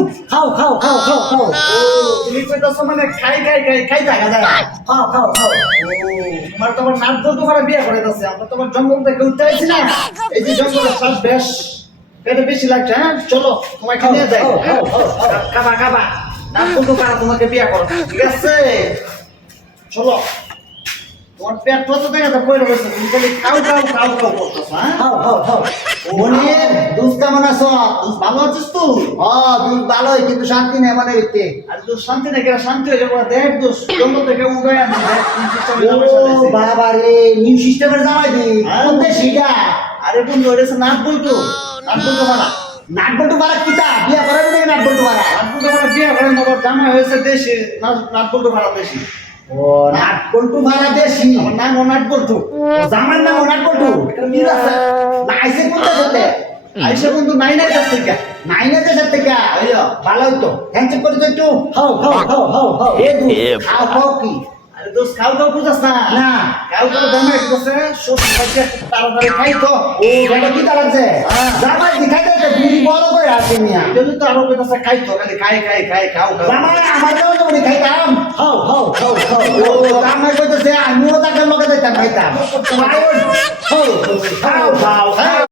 চুপ খাও খাও খাও খাও খাও তুমি কইতাছো মানে খাই দেখা যায় খাও খাও খাও তোমার তোমার নাট বলতে পারা বিয়ে করে দিচ্ছে আমরা তোমার জঙ্গল থেকে উঠতে আইছি না এই যে জঙ্গলের শ্বাস বেশ পেটে বেশি লাগছে হ্যাঁ চলো তোমাকে নিয়ে যাই খাবা খাবা নাট বলতে পারা তোমাকে বিয়ে করো ঠিক আছে চলো তোমার পেট কত দেখা তো পড়ে রয়েছে তুমি খালি খাও খাও খাও খাও করতেছ হ্যাঁ খাও খাও খাও মনির দুধ কেমন আছো? তুই ভালো আছিস তুই দুধ ভালোই কিন্তু শান্তি নেই মনে হইতে। আর তুই শান্তি নাকি শান্তি হয়ে যাবো দেখ দোষ জঙ্গল থেকে উড়ে আনছি দেখ তিন সিস্টেমে ও বাবা রে, নিউ সিস্টেমের জামাই দি হ্যাঁ। কোন দেশিটা? আরে বন্ধু ওটা নাট বলতো পারা নাট বল্টু পারা কিতা বিয়া করার দিকে নাট বল্টু পারা? নাট বলতে পারা বিয়ে করে আমার জামাই হয়েছে দেশে নাট বলতে পারা দেশি ও নাট বল্টু পারা দেশি, আমার নাম ও নাট বলতো জামার নাম নাট বল্টু। এটা মিল আছে লাইসে কোন দেশে? আইসা বন্ধু নাই কাছ থেকে নাইনে দেশের থেকে। আইয়া ভালোই তো, হ্যান্ডশেক করে তো একটু। খাও খাও খাও খাও খাও এ দুধ খাও খাও কি আরে দোষ খাও খাও বুঝাস না না? খাও খাও জামাই করছে সব খাইছে তাড়াতাড়ি খাই তো ও এটা কি তা লাগছে? হ্যাঁ। জামাই দেখাই দে বুড়ি বড় করে আসে মিয়া। এজন্য তো আরো কইতাছে খাই তো খালি খাই খাও খাও জামাই আমার জন্য তো বুড়ি খাইতাম। খাও খাও খাও খাও ও জামাই কইতেছে আমিও তাকে লগে যাইতাম খাইতাম। খাও খাও